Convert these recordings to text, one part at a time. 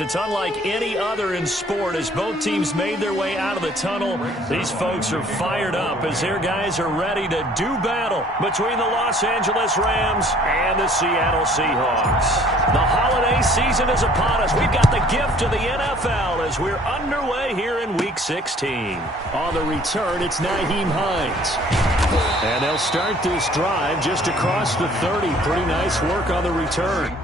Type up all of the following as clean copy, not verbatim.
guys. It's unlike any other in sport. As both teams made their way out of the tunnel, these folks are fired up as their guys are ready to do battle between the Los Angeles Rams and the Seattle Seahawks. The holiday season is upon us. We've got the gift of the NFL as we're underway here in Week 16. On the return, it's Nyheim Hines. And they'll start this drive just across the 30. Pretty nice work on the return.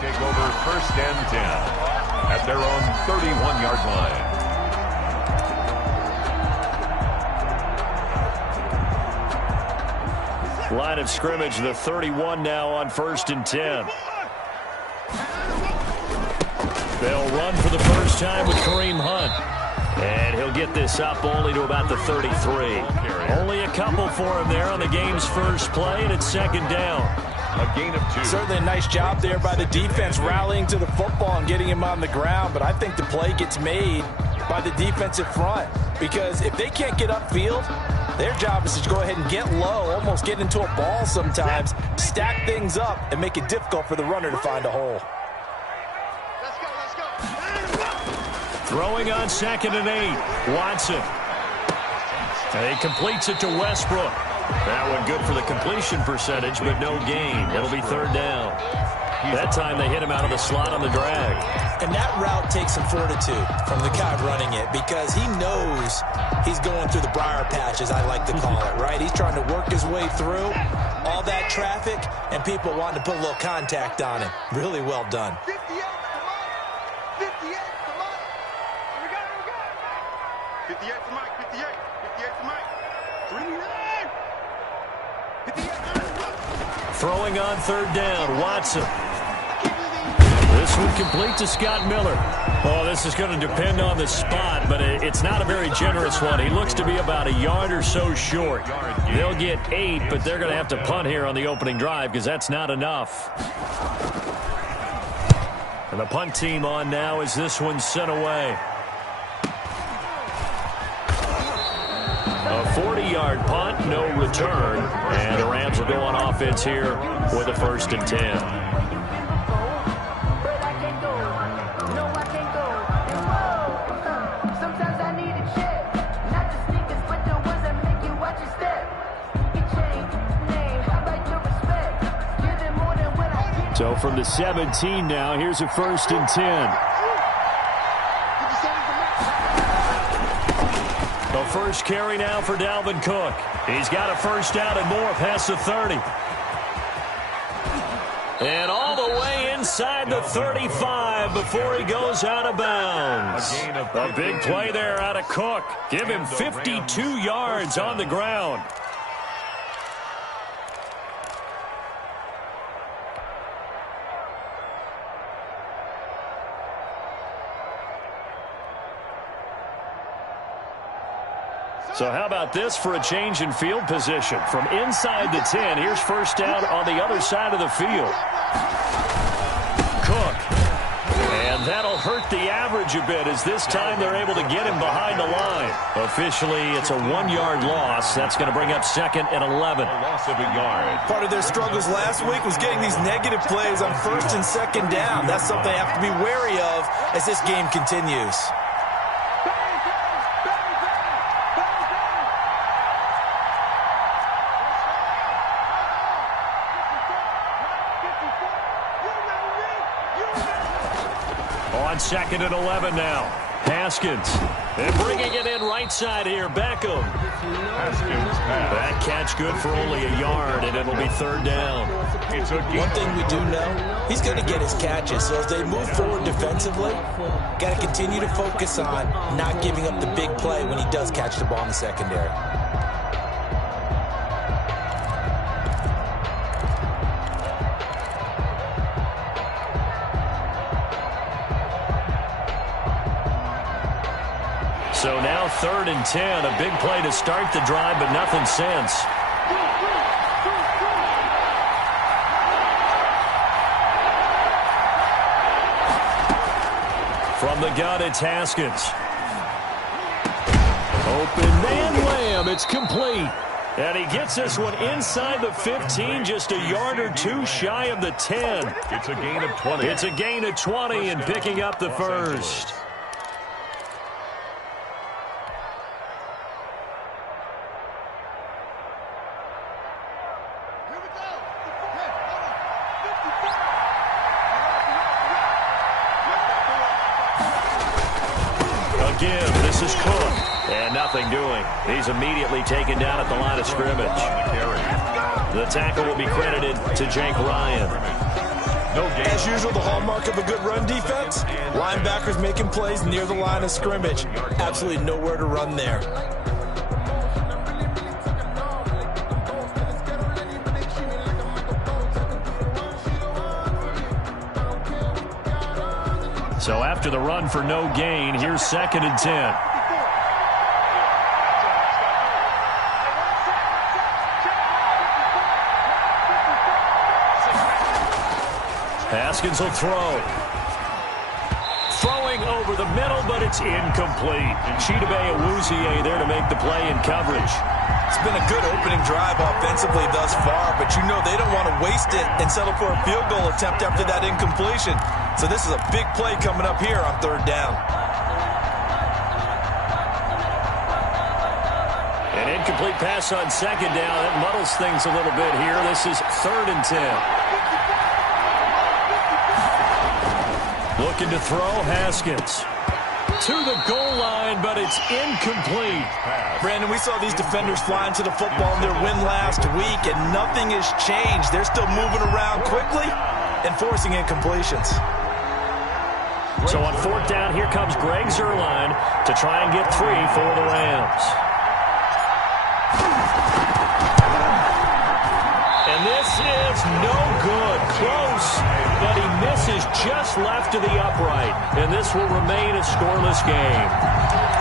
Take over first and 10 at their own 31-yard line. Line of scrimmage, the 31 now on first and 10. They'll run for the first time with Kareem Hunt. And he'll get this up only to about the 33. Only a couple for him there on the game's first play, and it's second down. A gain of 2. Certainly a nice job there by the defense rallying to the football and getting him on the ground, but I think the play gets made by the defensive front because if they can't get upfield, their job is to go ahead and get low, almost get into a ball sometimes, stack things up, and make it difficult for the runner to find a hole. Throwing on second and 8, Watson. And he completes it to Westbrook. That one good for the completion percentage, but no gain. It'll be third down. That time they hit him out of the slot on the drag. And that route takes some fortitude from the guy running it because he knows he's going through the briar patch, as I like to call it, right? He's trying to work his way through all that traffic and people wanting to put a little contact on him. Really well done. 58, come on. 58, come on. Here we go. 58 to Mike, 58. 58 to Mike. 39. Throwing on third down, Watson. This one complete to Scott Miller. Oh, this is going to depend on the spot, but it's not a very generous one. He looks to be about a yard or so short. They'll get 8, but they're going to have to punt here on the opening drive because that's not enough. And the punt team on now as this one's sent away. A 40-yard punt, no return, and the Rams will go on offense here with a first and 10. So from the 17 now, here's a first and 10. The first carry now for Dalvin Cook. He's got a first down and more past the 30. And all the way inside the 35 before he goes out of bounds. A big play there out of Cook. Give him 52 yards on the ground. So how about this for a change in field position? From inside the 10, here's first down on the other side of the field. Cook. And that'll hurt the average a bit as this time they're able to get him behind the line. Officially, it's a 1-yard loss. That's going to bring up second and 11. A loss of a yard. Part of their struggles last week was getting these negative plays on first and second down. That's something they have to be wary of as this game continues. On second and 11 now. Haskins. And bringing it in right side here. Beckham. Haskins pass. That catch good for only a yard, and it'll be third down. One thing we do know, he's going to get his catches. So as they move forward defensively, got to continue to focus on not giving up the big play when he does catch the ball in the secondary. So now 3rd and 10, a big play to start the drive, but nothing since. From the gun, it's Haskins. Open man, wham, it's complete. And he gets this one inside the 15, just a yard or two shy of the 10. It's a gain of 20. It's a gain of 20 and picking up the first. Again, this is Cook. And nothing doing. He's immediately taken down at the line of scrimmage. The tackle will be credited to Jake Ryan. As usual, the hallmark of a good run defense, linebackers making plays near the line of scrimmage. Absolutely nowhere to run there. So after the run for no gain, here's 2nd and 10. Haskins will throw. Throwing over the middle, but it's incomplete. Chidobe Awuzie there to make the play in coverage. It's been a good opening drive offensively thus far, but you know they don't want to waste it and settle for a field goal attempt after that incompletion. So this is a big play coming up here on 3rd down. An incomplete pass on 2nd down. That muddles things a little bit here. This is 3rd and 10. Looking to throw, Haskins. To the goal line, but it's incomplete. Brandon, we saw these defenders flying to the football in their win last week, and nothing has changed. They're still moving around quickly and forcing incompletions. So on 4th down, here comes Greg Zuerlein to try and get 3 for the Rams. And this is no good. Close, but he misses just left to the upright. And this will remain a scoreless game.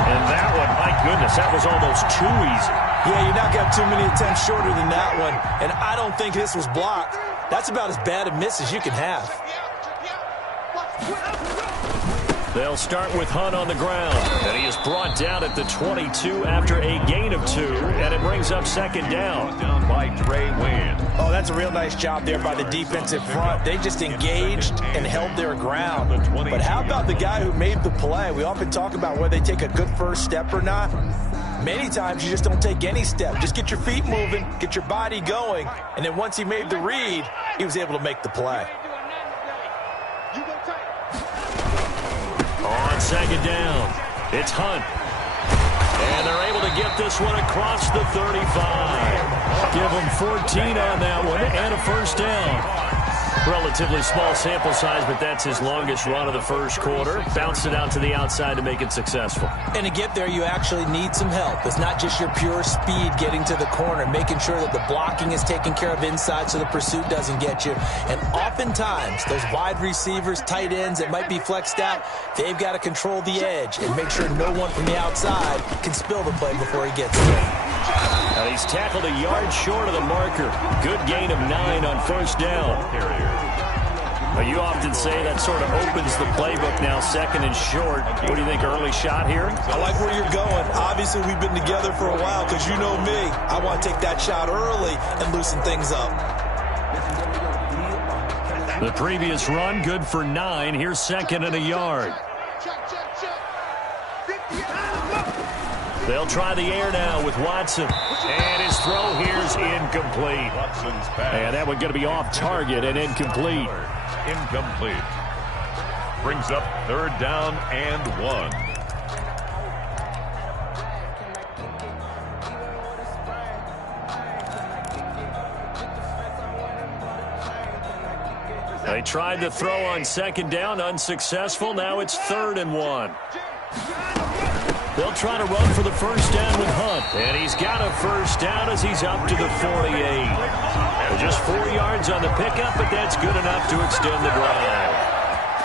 And that one, my goodness, that was almost too easy. Yeah, you're not going to have too many attempts shorter than that one. And I don't think this was blocked. That's about as bad a miss as you can have. They'll start with Hunt on the ground. And he is brought down at the 22 after a gain of 2. And it brings up 2nd down. Down by Trey Wayne. Oh, that's a real nice job there by the defensive front. They just engaged and held their ground. But how about the guy who made the play? We often talk about whether they take a good first step or not. Many times you just don't take any step. Just get your feet moving, get your body going. And then once he made the read, he was able to make the play. On 2nd down, it's Hunt. And they're able to get this one across the 35. Give them 14 on that one and a first down. Relatively small sample size, but that's his longest run of the first quarter. Bounced it out to the outside to make it successful. And to get there, you actually need some help. It's not just your pure speed getting to the corner, making sure that the blocking is taken care of inside so the pursuit doesn't get you. And oftentimes, those wide receivers, tight ends that might be flexed out, they've got to control the edge and make sure no one from the outside can spill the play before he gets there. And he's tackled a yard short of the marker. Good gain of 9 on first down. You often say that sort of opens the playbook now, 2nd and short. What do you think, early shot here? I like where you're going. Obviously, we've been together for a while because you know me. I want to take that shot early and loosen things up. The previous run, good for 9. Here's 2nd and a yard. They'll try the air now with Watson. And his throw here's incomplete. And that one going to be off target and incomplete. Incomplete. Brings up 3rd down and 1. They tried to throw on second down, unsuccessful. Now it's 3rd and 1. They'll try to run for the first down with Hunt. And he's got a first down as he's up to the 48. Just 4 yards on the pickup, but that's good enough to extend the drive.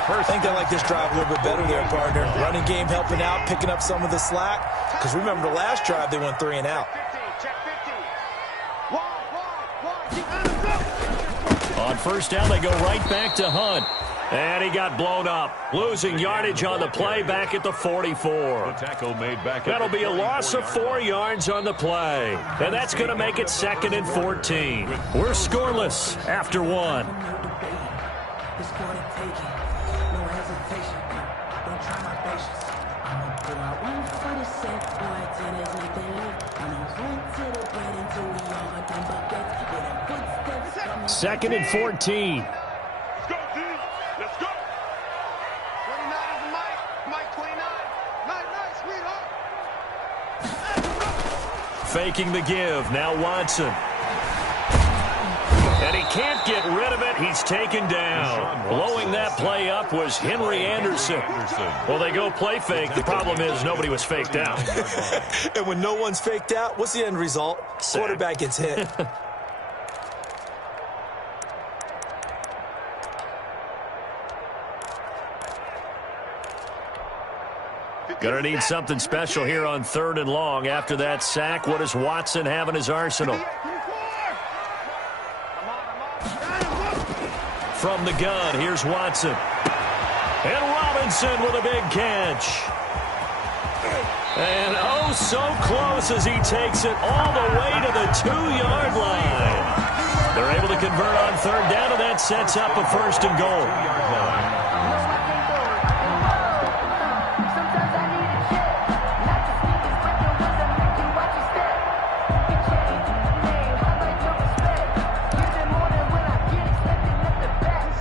I think they like this drive a little bit better there, partner. Running game helping out, picking up some of the slack. Because remember the last drive, they went 3 and out. On first down, they go right back to Hunt. And he got blown up. Losing yardage on the play back at the 44. The tackle made back. That'll be a loss of 4 yards on the play. And that's going to make it 2nd and 14. We're scoreless after 1. Second and 14. Let's go, D. Let's go. 29 is the Mike. Mike 29. Nice, sweetheart. Faking the give. Now Watson. And he can't get rid of it. He's taken down. Blowing that play up was Henry Anderson. Well, they go play fake. The problem is nobody was faked out. And when no one's faked out, what's the end result? Quarterback gets hit. Gonna need something special here on 3rd and long. After that sack, what does Watson have in his arsenal? From the gun, here's Watson. And Robinson with a big catch. And oh, so close as he takes it all the way to the 2-yard line. They're able to convert on 3rd down, and that sets up a 1st and goal.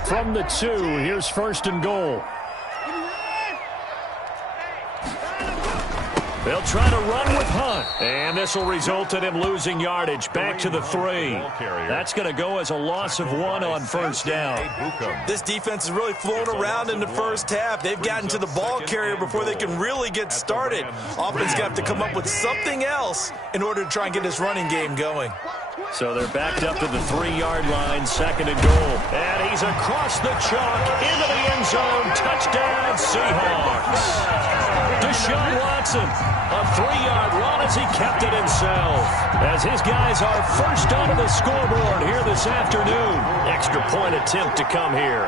From the 2, here's 1st and goal. They'll try to run with Hunt. And this will result in him losing yardage. Back to the 3. That's going to go as a loss of 1 on 1st down. This defense is really flown around in the first half. They've gotten to the ball carrier before they can really get started. Offense got to come up with something else in order to try and get this running game going. So they're backed up to the 3-yard line, 2nd and goal. And he's across the chalk into the end zone. Touchdown, Seahawks. Deshaun Watson, a 3-yard run as he kept it himself. As his guys are first onto the scoreboard here this afternoon. Extra point attempt to come here.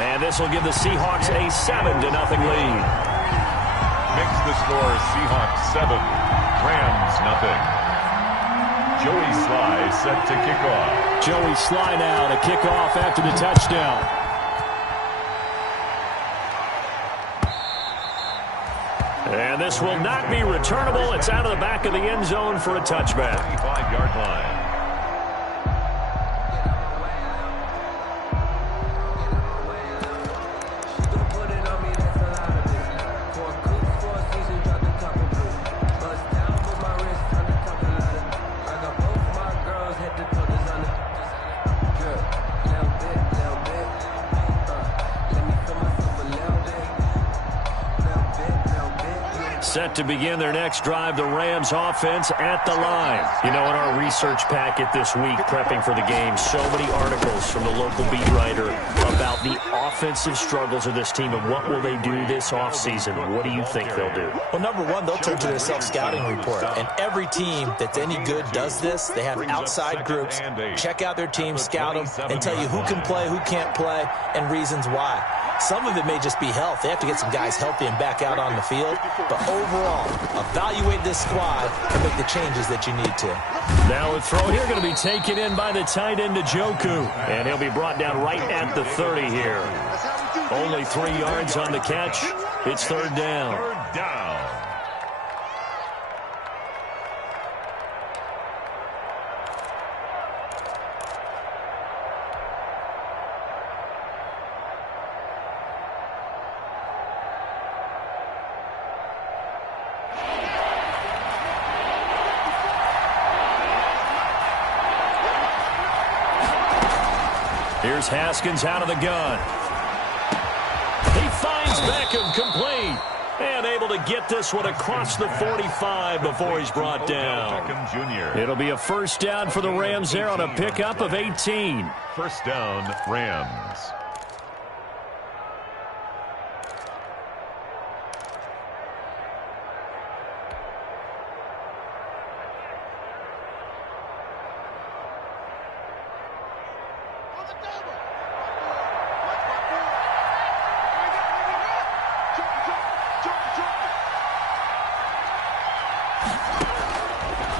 And this will give the Seahawks a 7-0 lead. Makes the score Seahawks 7, Rams nothing. Joey Sly set to kick off. Joey Sly now to kick off after the touchdown. And this will not be returnable. It's out of the back of the end zone for a touchback. 25-yard line. Set to begin their next drive, the Rams offense at the line. You know, in our research packet this week, prepping for the game, so many articles from the local beat writer about the offensive struggles of this team and what will they do this offseason. What do you think they'll do? Well, number one, they'll turn to their self-scouting report. And every team that's any good does this. They have outside groups. Check out their team, scout them, and tell you who can play, who can't play, and reasons why. Some of it may just be health. They have to get some guys healthy and back out on the field. But overall, evaluate this squad and make the changes that you need to. Now a throw here going to be taken in by the tight end Njoku. And he'll be brought down right at the 30 here. Only 3 yards on the catch. It's 3rd down. 3rd down. Here's Haskins out of the gun. He finds Beckham complete. And able to get this one across the 45 before he's brought down. It'll be a first down for the Rams there on a pickup of 18. First down, Rams.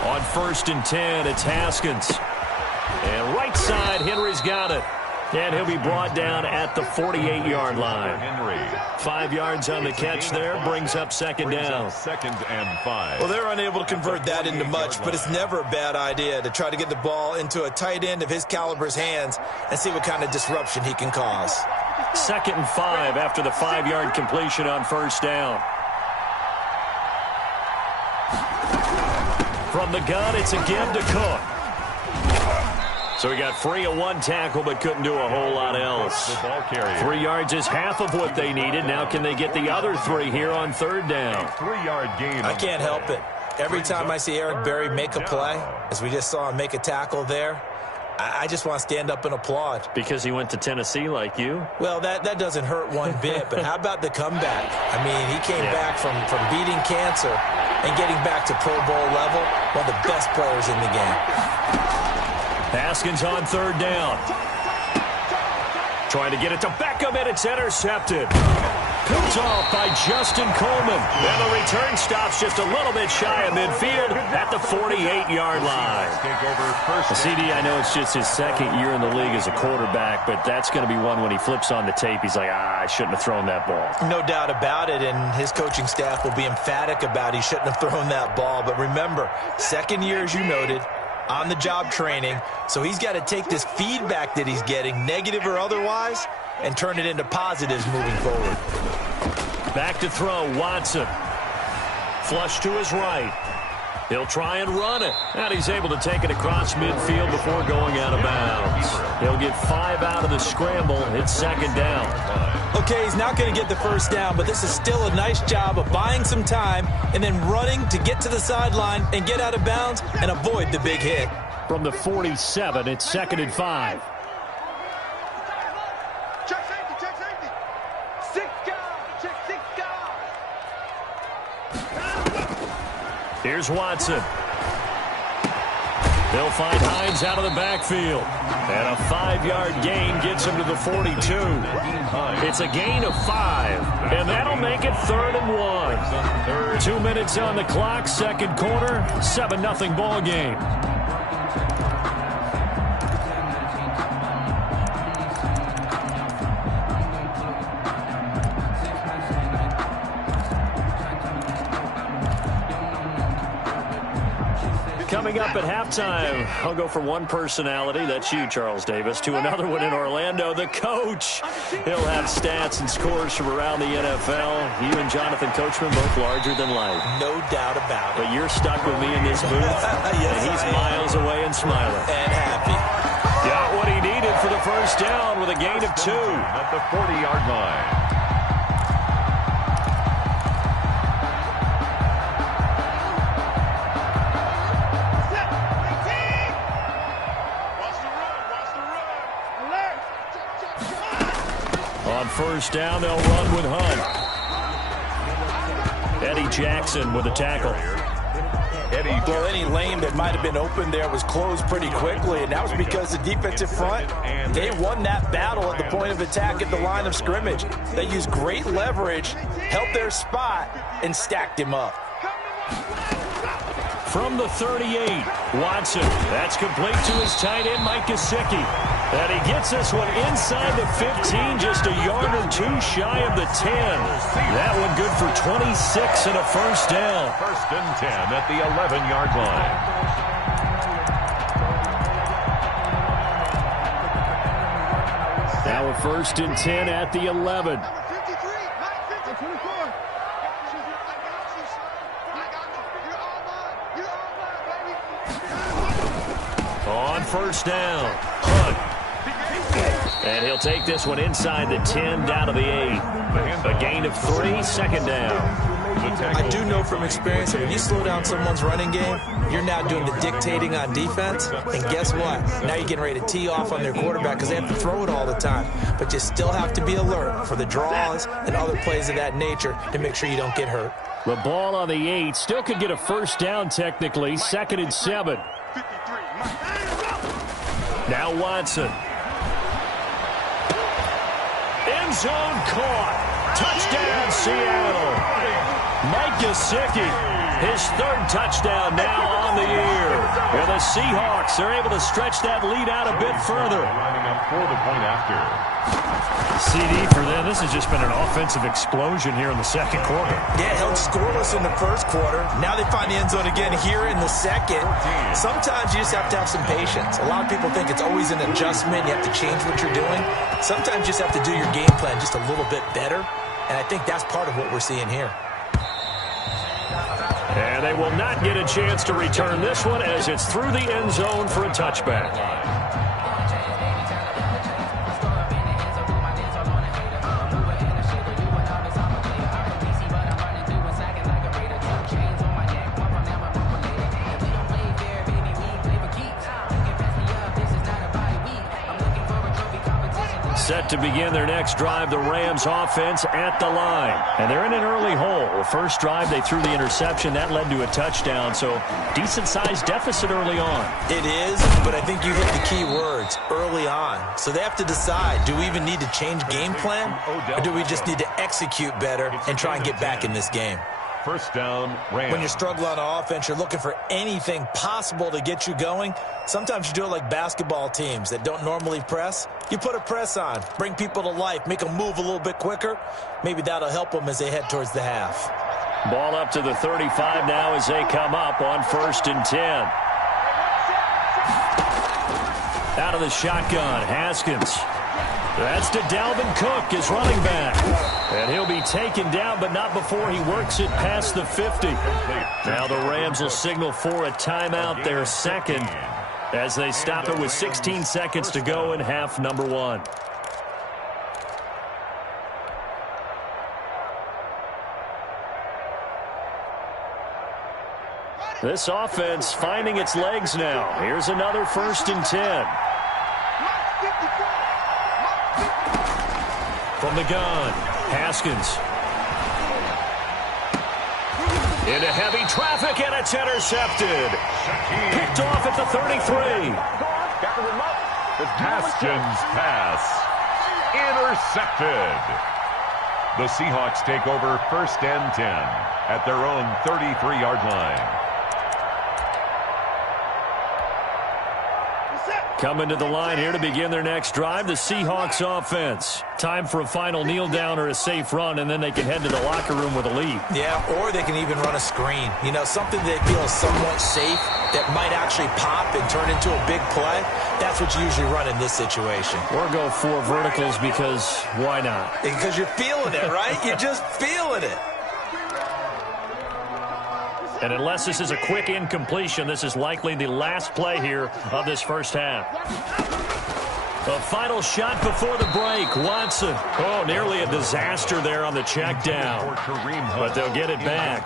On 1st and 10, it's Haskins. And right side, Henry's got it. And he'll be brought down at the 48-yard line. 5 yards on the catch there, brings up second down. Second and 5. Well, they're unable to convert that into much, but it's never a bad idea to try to get the ball into a tight end of his caliber's hands and see what kind of disruption he can cause. 2nd and 5 after the 5-yard completion on first down. From the gun, it's a give to Cook. So he got free of one tackle, but couldn't do a whole lot else. 3 yards is half of what they needed. Now can they get the other 3 here on third down? 3-yard gain. I can't help it. Every time I see Eric Berry make a play, as we just saw him make a tackle there, I just want to stand up and applaud. Because he went to Tennessee like you? Well, that doesn't hurt one bit, but how about the comeback? I mean, he came back from beating cancer and getting back to Pro Bowl level, one of the best players in the game. Haskins on third down. Trying to get it to Beckham, and it's intercepted. Picked off by Justin Coleman. And the return stops just a little bit shy of midfield at the 48-yard line. CD, I know it's just his second year in the league as a quarterback, but that's going to be one when he flips on the tape. He's like, I shouldn't have thrown that ball. No doubt about it, and his coaching staff will be emphatic about he shouldn't have thrown that ball. But remember, second year, as you noted, on-the-job training, so he's got to take this feedback that he's getting, negative or otherwise, and turn it into positives moving forward. Back to throw, Watson. Flush to his right. He'll try and run it. And he's able to take it across midfield before going out of bounds. He'll get 5 out of the scramble. It's second down. Okay, he's not going to get the first down, but this is still a nice job of buying some time and then running to get to the sideline and get out of bounds and avoid the big hit. From the 47, it's second and 5. Check safety, check safety. 6 guys, check 6 guys. Here's Watson. They'll find Hines out of the backfield. And a 5-yard gain gets him to the 42. It's a gain of 5. And that'll make it 3rd and 1. 2 minutes on the clock, second quarter, 7-0 ball game. Coming up at halftime, I'll go from one personality, that's you, Charles Davis, to another one in Orlando, the coach. He'll have stats and scores from around the NFL. You and Jonathan Coachman both larger than life. No doubt about it. But you're stuck with me in this booth, Yes, and he's miles away and smiling. And happy. Got what he needed for the first down with a gain of 2. At the 40-yard line. On first down, they'll run with Hunt. Eddie Jackson with a tackle. Well, any lane that might have been open there was closed pretty quickly, and that was because the defensive front, they won that battle at the point of attack at the line of scrimmage. They used great leverage, held their spot, and stacked him up. From the 38, Watson. That's complete to his tight end, Mike Gesicki. And he gets this one inside the 15, just a yard or 2 shy of the 10. That one good for 26 and a first down. First and 10 at the 11-yard line. Now a first and 10 at the 11. On first down, Hunt And he'll take this one inside the 10, down to the 8. A gain of 3, second down. I do know from experience that when you slow down someone's running game, you're now doing the dictating on defense. And guess what? Now you're getting ready to tee off on their quarterback because they have to throw it all the time. But you still have to be alert for the draws and other plays of that nature to make sure you don't get hurt. The ball on the 8 still could get a first down technically. 2nd and 7. Now Watson. End zone caught. Touchdown, Seattle. Mike Gesicki, his 3rd touchdown now on the year. And the Seahawks are able to stretch that lead out a bit further. Lining up for the point after. CD for them. This has just been an offensive explosion here in the second quarter. Yeah, held scoreless in the first quarter. Now they find the end zone again here in the second. Sometimes you just have to have some patience. A lot of people think it's always an adjustment. You have to change what you're doing. Sometimes you just have to do your game plan just a little bit better. And I think that's part of what we're seeing here. And they will not get a chance to return this one as it's through the end zone for a touchback. Set to begin their next drive, the Rams offense at the line. And they're in an early hole. The first drive, they threw the interception. That led to a touchdown, so decent-sized deficit early on. It is, but I think you hit the key words, early on. So they have to decide, do we even need to change game plan, or do we just need to execute better and try and get back in this game? First down, Rams. When you're struggling on offense, you're looking for anything possible to get you going. Sometimes you do it like basketball teams that don't normally press. You put a press on, bring people to life, make them move a little bit quicker. Maybe that'll help them as they head towards the half. Ball up to the 35 now as they come up on 1st and 10. Out of the shotgun, Haskins. That's to Dalvin Cook, his running back. And he'll be taken down, but not before he works it past the 50. Now the Rams will signal for a timeout, their second, as they stop it with 16 seconds to go in half number 1. This offense finding its legs now. Here's another 1st and 10. From the gun, Haskins. Into heavy traffic, and it's intercepted. Picked off at the 33. Haskins pass. Intercepted. The Seahawks take over 1st and 10 at their own 33-yard line. Coming to the line here to begin their next drive, the Seahawks offense. Time for a final kneel down or a safe run, and then they can head to the locker room with a lead. Yeah, or they can even run a screen. You know, something they feel is somewhat safe that might actually pop and turn into a big play. That's what you usually run in this situation. Or go 4 verticals because why not? Because you're feeling it, right? You're just feeling it. And unless this is a quick incompletion, this is likely the last play here of this first half. The final shot before the break. Watson. Oh, nearly a disaster there on the check down. But they'll get it back.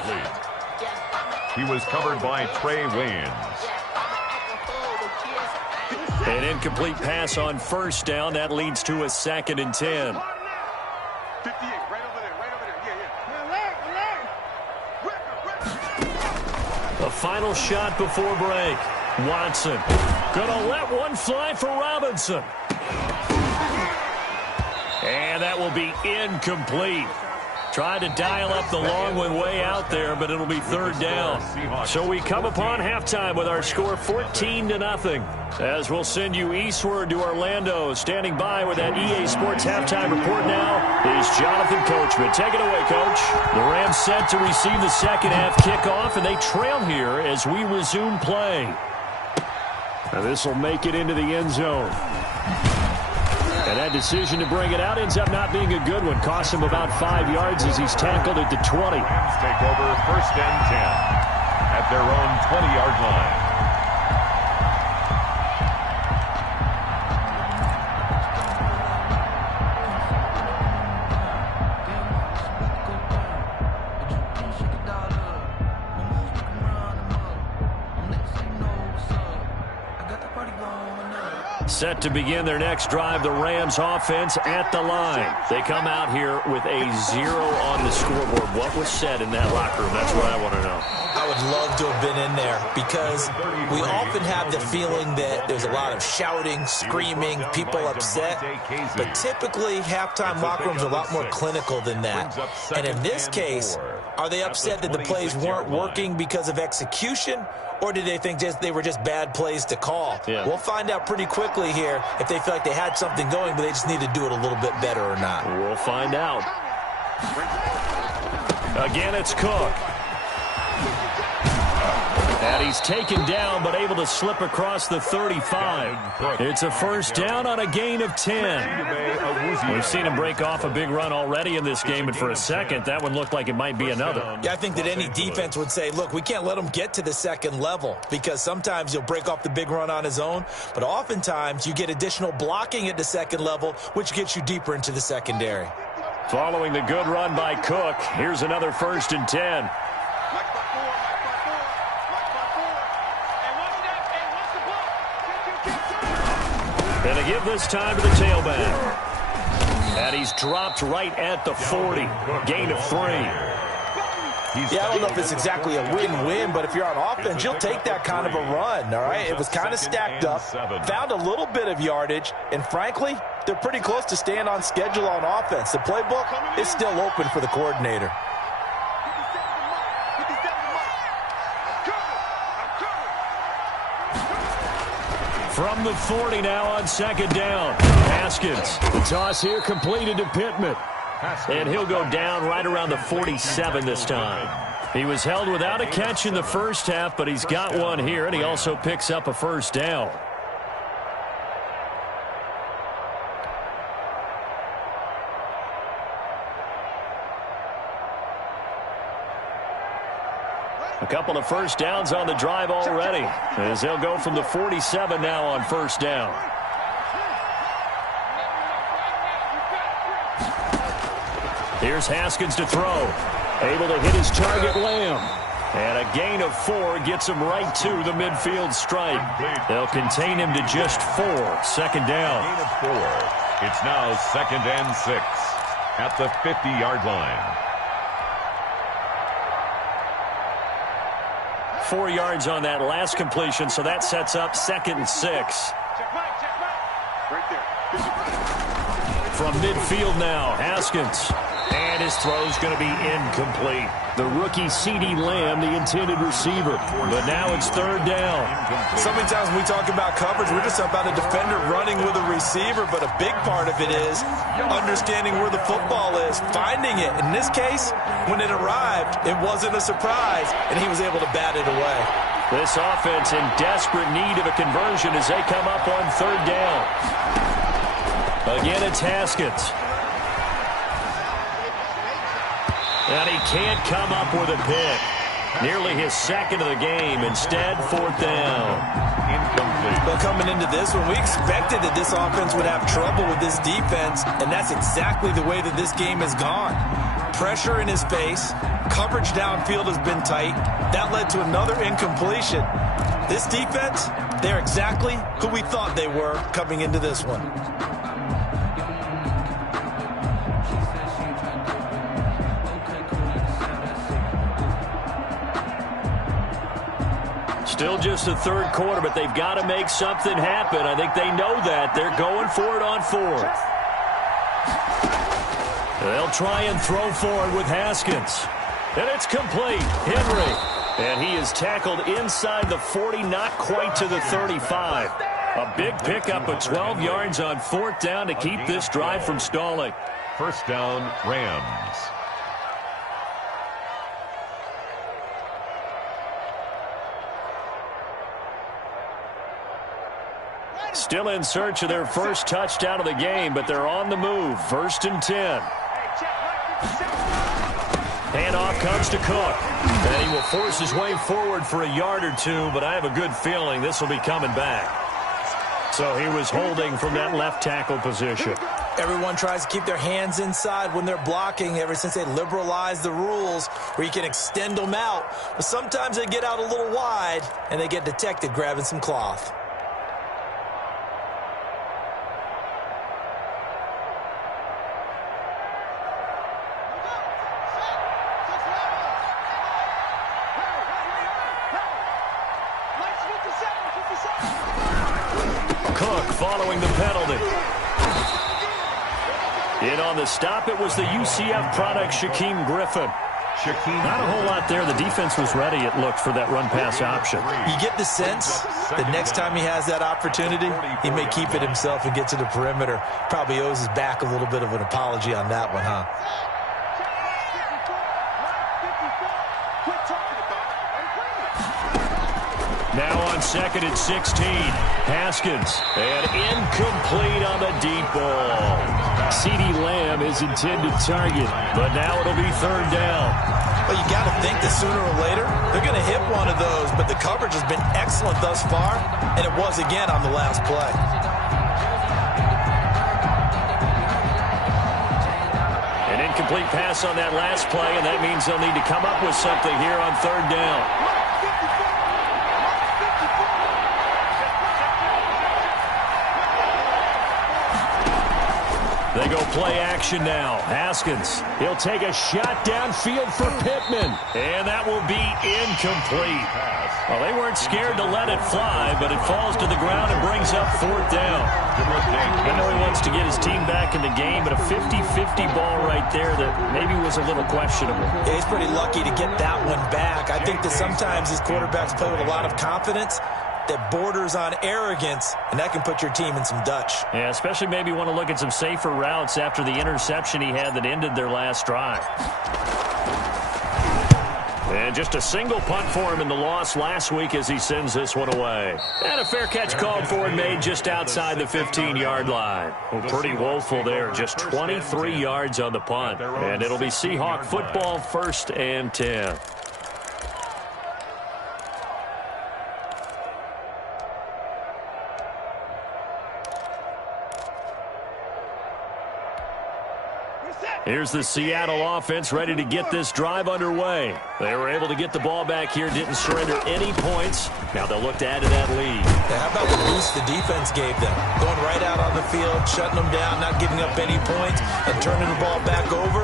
He was covered by Trey Waynes. An incomplete pass on 1st down. That leads to a 2nd and 10. 58, right over there, The final shot before break. Watson gonna let one fly for Robinson. And that will be incomplete. Tried to dial up the long one way out there, but it'll be 3rd down. So we come upon halftime with our score 14-0. As we'll send you eastward to Orlando. Standing by with that EA Sports halftime report now is Jonathan Coachman. Take it away, Coach. The Rams set to receive the second half kickoff, and they trail here as we resume play. Now this will make it into the end zone. And that decision to bring it out ends up not being a good one. Cost him about 5 yards as he's tackled at the 20. Rams take over 1st and 10 at their own 20-yard line. Set to begin their next drive, the Rams offense at the line. They come out here with a 0 on the scoreboard. What was said in that locker room? That's what I want to know. I would love to have been in there because we often have the feeling that there's a lot of shouting, screaming, people upset. But typically, halftime locker rooms are a lot more clinical than that. And in this case, are they upset that the plays weren't working because of execution? Or did they think they were just bad plays to call? Yeah. We'll find out pretty quickly here if they feel like they had something going, but they just need to do it a little bit better or not. We'll find out. Again, it's Cook. And he's taken down, but able to slip across the 35. It's a first down on a gain of 10. We've seen him break off a big run already in this game, and for a second, that one looked like it might be another. Yeah, I think that any defense would say, look, we can't let him get to the second level because sometimes he'll break off the big run on his own, but oftentimes you get additional blocking at the second level, which gets you deeper into the secondary. Following the good run by Cook, here's another first and 10. And they give this time to the tailback. And he's dropped right at the 40. Gain of 3. Yeah, I don't know if it's exactly a win-win, but if you're on offense, you'll take that kind of a run, all right? It was kind of stacked up, found a little bit of yardage, and frankly, they're pretty close to staying on schedule on offense. The playbook is still open for the coordinator. From the 40 now on second down. Haskins. The toss here completed to Pittman. And he'll go down right around the 47 this time. He was held without a catch in the first half, but he's got one here, and he also picks up a first down. A couple of first downs on the drive already, as they'll go from the 47 now on first down. Here's Haskins to throw. Able to hit his target, Lamb. And a gain of 4 gets him right to the midfield stripe. They'll contain him to just 4. Second down. Gain of 4. It's now 2nd and 6 at the 50-yard line. 4 yards on that last completion, so that sets up 2nd and 6. From midfield now, Haskins. And his throw's going to be incomplete. The rookie C.D. Lamb, the intended receiver. But now it's 3rd down. So many times when we talk about coverage, we're just about a defender running with a receiver, but a big part of it is understanding where the football is, finding it. In this case, when it arrived, it wasn't a surprise, and he was able to bat it away. This offense in desperate need of a conversion as they come up on 3rd down. Again, it's Haskins. And he can't come up with a pick. Nearly his 2nd of the game. Instead, 4th down. Incomplete. Well, coming into this one, we expected that this offense would have trouble with this defense, and that's exactly the way that this game has gone. Pressure in his face. Coverage downfield has been tight. That led to another incompletion. This defense, they're exactly who we thought they were coming into this one. Still just the 3rd quarter, but they've got to make something happen. I think they know that. They're going for it on 4th. They'll try and throw for it with Haskins. And it's complete. Henry. And he is tackled inside the 40, not quite to the 35. A big pickup of 12 yards on 4th down to keep this drive from stalling. First down, Rams. Still in search of their first touchdown of the game, but they're on the move. 1st and 10. Handoff comes to Cook. And he will force his way forward for a yard or 2, but I have a good feeling this will be coming back. So he was holding from that left tackle position. Everyone tries to keep their hands inside when they're blocking ever since they liberalized the rules where you can extend them out. But sometimes they get out a little wide, and they get detected grabbing some cloth. following the penalty. In on the stop, it was the UCF product, Shaquem Griffin. Not a whole lot there. The defense was ready, it looked, for that run-pass option. You get the sense that next time he has that opportunity, he may keep it himself and get to the perimeter. Probably owes his back a little bit of an apology on that one, huh? Now on 2nd and 16, Haskins, and incomplete on the deep ball. CeeDee Lamb is intended target, but now it'll be 3rd down. Well, you got to think that sooner or later, they're going to hit one of those, but the coverage has been excellent thus far, and it was again on the last play. An incomplete pass on that last play, and that means they'll need to come up with something here on 3rd down. They go play action now. Haskins, he'll take a shot downfield for Pittman, and that will be incomplete. Well, they weren't scared to let it fly, but it falls to the ground and brings up 4th down. I know he wants to get his team back in the game, but a 50-50 ball right there that maybe was a little questionable. Yeah, he's pretty lucky to get that one back. I think that sometimes these quarterbacks play with a lot of confidence that borders on arrogance, and that can put your team in some Dutch. Yeah, especially maybe want to look at some safer routes after the interception he had that ended their last drive. And just a single punt for him in the loss last week as he sends this one away. And a fair catch called for and made just outside the 15-yard line. Well, pretty woeful there, just 23 yards on the punt. And it'll be Seahawk football, 1st and 10. Here's the Seattle offense ready to get this drive underway. They were able to get the ball back here, didn't surrender any points. Now they'll look to add to that lead. Yeah, how about the boost the defense gave them? Going right out on the field, shutting them down, not giving up any points, and turning the ball back over.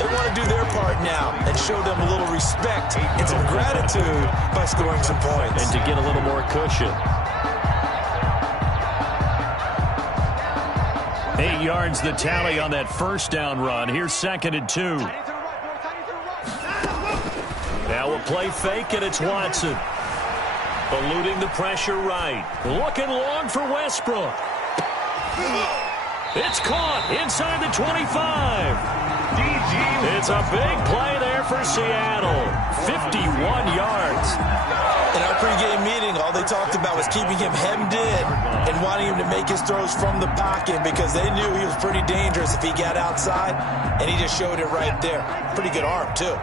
They want to do their part now and show them a little respect and some gratitude by scoring some points. And to get a little more cushion. 8 yards the tally on that 1st down run. Here's 2nd and 2. Now a play fake, and it's Watson. Eluding the pressure right. Looking long for Westbrook. It's caught inside the 25. It's a big play there for Seattle. 51 yards. In our pregame meeting, all they talked about was keeping him hemmed in and wanting him to make his throws from the pocket because they knew he was pretty dangerous if he got outside, and he just showed it right there. Pretty good arm, too.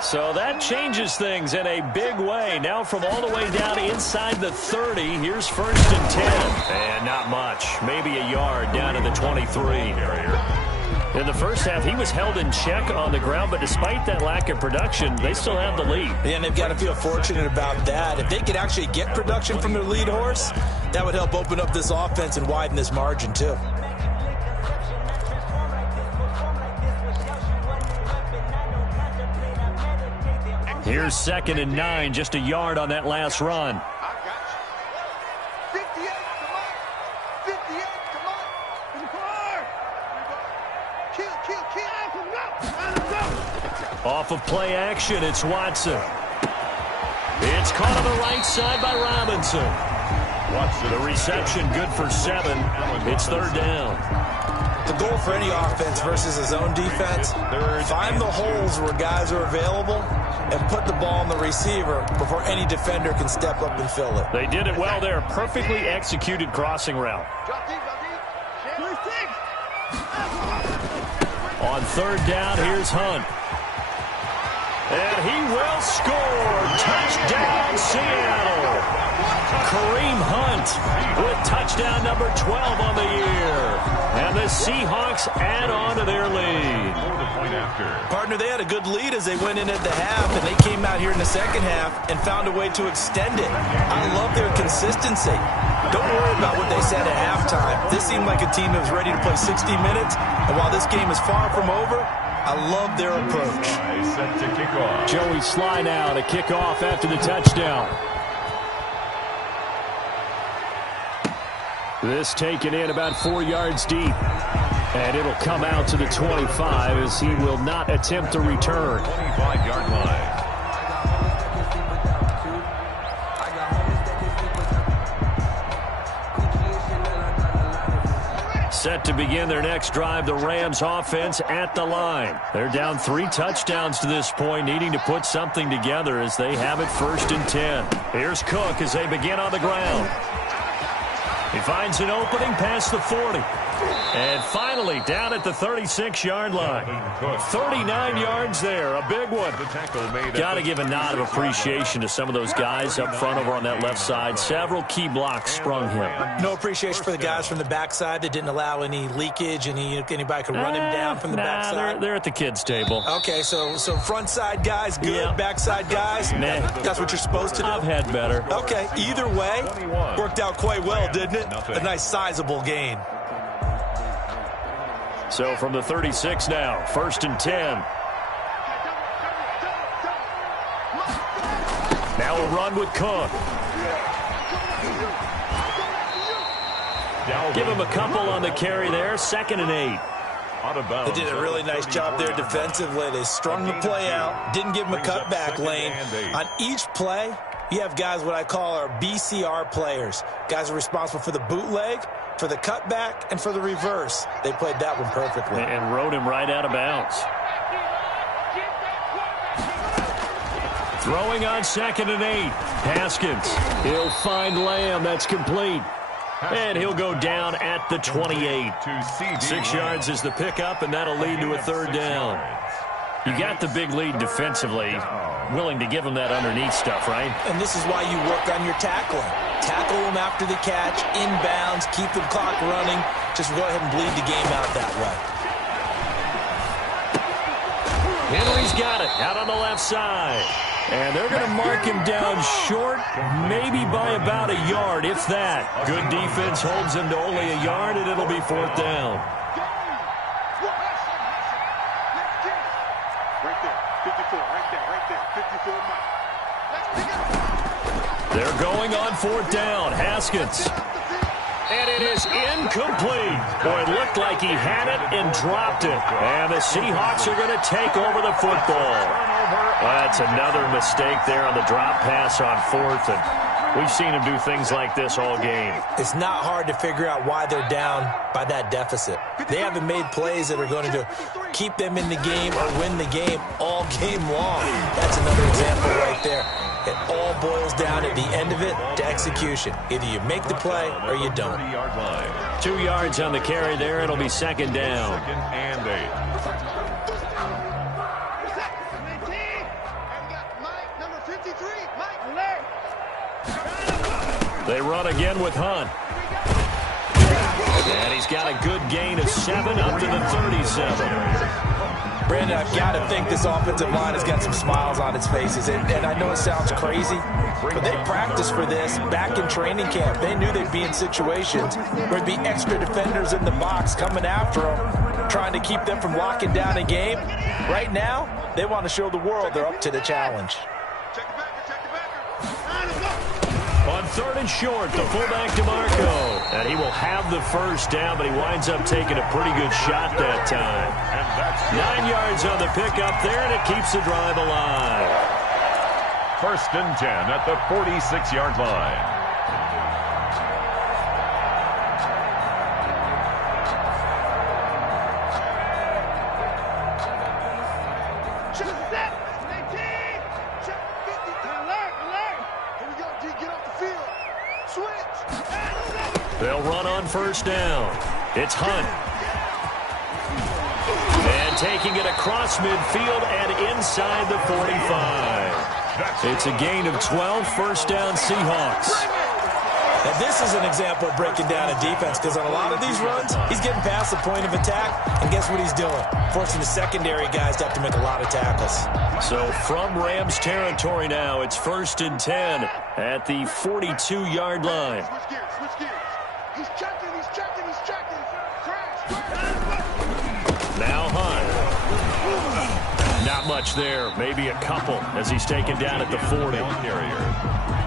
So that changes things in a big way. Now from all the way down inside the 30, here's 1st and 10. And not much. Maybe a yard down to the 23. In the first half, he was held in check on the ground, but despite that lack of production, they still have the lead. And they've got to feel fortunate about that. If they could actually get production from their lead horse, that would help open up this offense and widen this margin, too. Here's 2nd and 9, just a yard on that last run. Off of play action, it's Watson. It's caught on the right side by Robinson. The reception good for 7. It's 3rd down. The goal for any offense versus his own defense, find the holes where guys are available and put the ball on the receiver before any defender can step up and fill it. They did it well there. Perfectly executed crossing route. On 3rd down, here's Hunt. And he will score. Touchdown, Seattle. Kareem Hunt with touchdown number 12 on the year. And the Seahawks add on to their lead. Partner, they had a good lead as they went in at the half, and they came out here in the second half and found a way to extend it. I love their consistency. Don't worry about what they said at halftime. This seemed like a team that was ready to play 60 minutes, and while this game is far from over, I love their approach. Set to kick off. Joey Sly now to kick off after the touchdown. This taken in about 4 yards deep. And it'll come out to the 25 as he will not attempt to return. 25-yard line. Set to begin their next drive, the Rams offense at the line. They're down 3 touchdowns to this point, needing to put something together as they have it 1st and 10. Here's Cook as they begin on the ground. He finds an opening past the 40. And finally, down at the 36-yard line. 39 yards there, a big one. Got to give a nod of appreciation to some of those guys up front over on that left side. Several key blocks sprung him. No appreciation for the guys from the backside that didn't allow any leakage, anybody could run him down from the backside. They're at the kids' table. Okay, so front side guys, good. Yeah. Backside guys, Nah. that's what you're supposed to do. I've had better. Okay, either way, worked out quite well, didn't it? A nice sizable gain. So from the 36 now, 1st and 10. Now a run with Cook. Give him a couple on the carry there, 2nd and 8. They did a really nice job there defensively. They strung the play out, didn't give him a cutback lane. On each play, you have guys what I call our BCR players. Guys are responsible for the bootleg, for the cutback, and for the reverse. They played that one perfectly. And rode him right out of bounds. Throwing on 2nd and 8. Haskins. He'll find Lamb. That's complete. And he'll go down at the 28. 6 yards is the pickup, and that'll lead to a 3rd down. You got the big lead defensively. Willing to give them that underneath stuff, right? And this is why you work on your tackling. Tackle them after the catch, inbounds, keep the clock running. Just go ahead and bleed the game out that way. Henry's got it out on the left side. And they're going to mark him down short, maybe by about a yard, if that. Good defense holds him to only a yard, and it'll be 4th down. Right there, 54, right there, 54, Mike. They're going on 4th down. Haskins. And it is incomplete. Boy, it looked like he had it and dropped it. And the Seahawks are going to take over the football. That's another mistake there on the drop pass on 4th. And we've seen him do things like this all game. It's not hard to figure out why they're down by that deficit. They haven't made plays that are going to keep them in the game or win the game all game long. That's another example right there. It all boils down at the end of it to execution. Either you make the play or you don't. 2 yards on the carry there. It'll be 2nd down. 2nd and 8. They run again with Hunt. And he's got a good gain of 7 up to the 37. Brandon, I've got to think this offensive line has got some smiles on its faces. And I know it sounds crazy, but they practiced for this back in training camp. They knew they'd be in situations where there'd be extra defenders in the box coming after them, trying to keep them from locking down a game. Right now, they want to show the world they're up to the challenge. Check the backer, check the backer. On 3rd and short, the fullback DeMarco. And he will have the 1st down, but he winds up taking a pretty good shot that time. 9 yards on the pickup there, and it keeps the drive alive. 1st and 10 at the 46-yard line. They'll run on 1st down. It's Hunt. And taking it across midfield and inside the 45. It's a gain of 12, 1st down Seahawks. And this is an example of breaking down a defense, because on a lot of these runs, he's getting past the point of attack, and guess what he's doing? Forcing the secondary guys to have to make a lot of tackles. So from Rams territory now, it's 1st and 10 at the 42-yard line. Switch gears, switch gears. He's checking, he's checking, he's checking. Crash. Now Hunt. Not much there, maybe a couple as he's taken down at the 40. Carrier.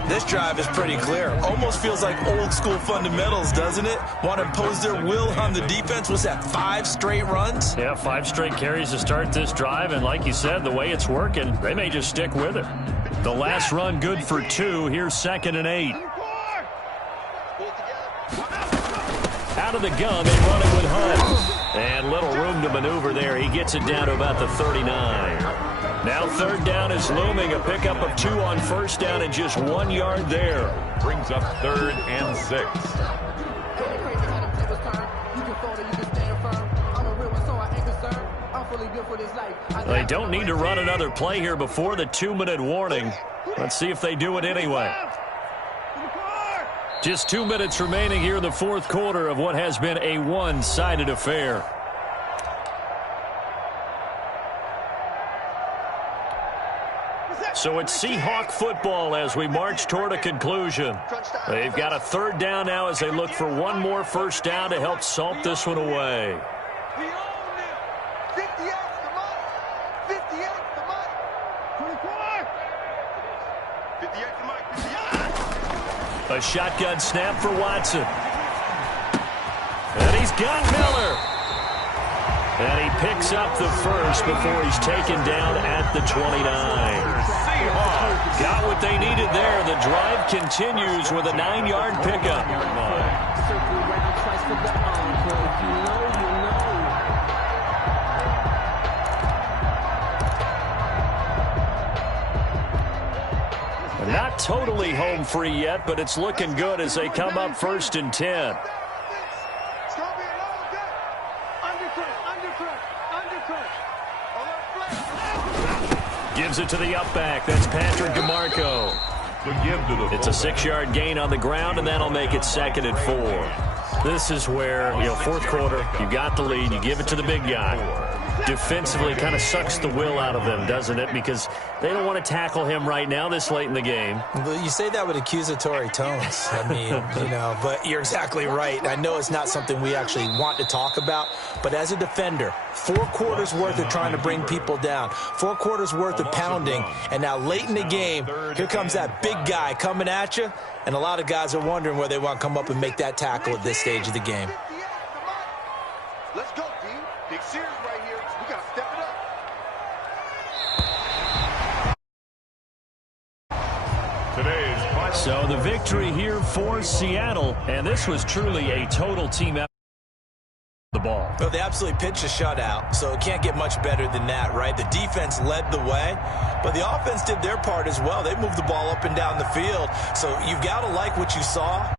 This drive is pretty clear. Almost feels like old school fundamentals, doesn't it? Want to impose their will on the defense. Was that 5 straight runs? Yeah, 5 straight carries to start this drive, and like you said, the way it's working, they may just stick with it. The last run good for 2. Here's 2nd and 8. Out of the gun, they run it with Hunt. And little room to maneuver there. He gets it down to about the 39. Now 3rd down is looming. A pickup of 2 on 1st down and just 1 yard there. Brings up 3rd and 6. They don't need to run another play here before the 2-minute warning. Let's see if they do it anyway. Just 2 minutes remaining here in the 4th quarter of what has been a one-sided affair. So it's Seahawk football as we march toward a conclusion. They've got a 3rd down now as they look for one more 1st down to help salt this one away. A shotgun snap for Watson. And he's got Miller. And he picks up the 1st before he's taken down at the 29. Got what they needed there. The drive continues with a 9-yard pickup. Not totally home free yet, but it's looking good as they come up 1st and 10. Gives it to the up back. That's Patrick DeMarco. It's a 6-yard gain on the ground, and that'll make it 2nd and 4. This is where, 4th quarter, you got the lead, you give it to the big guy. Defensively kind of sucks the will out of them, doesn't it? Because they don't want to tackle him right now this late in the game. But you say that with accusatory tones. I mean, but you're exactly right. I know it's not something we actually want to talk about, but as a defender, 4 quarters worth of trying to bring people down, 4 quarters worth of pounding, and now late in the game, here comes that big guy coming at you, and a lot of guys are wondering where they want to come up and make that tackle at this stage of the game. Let's go, team. Big series right here. We got to step it Today's So the victory here for Seattle, and this was truly a total team effort. The ball. Well, they absolutely pitched a shutout, so it can't get much better than that, right? The defense led the way, but the offense did their part as well. They moved the ball up and down the field, so you've got to like what you saw.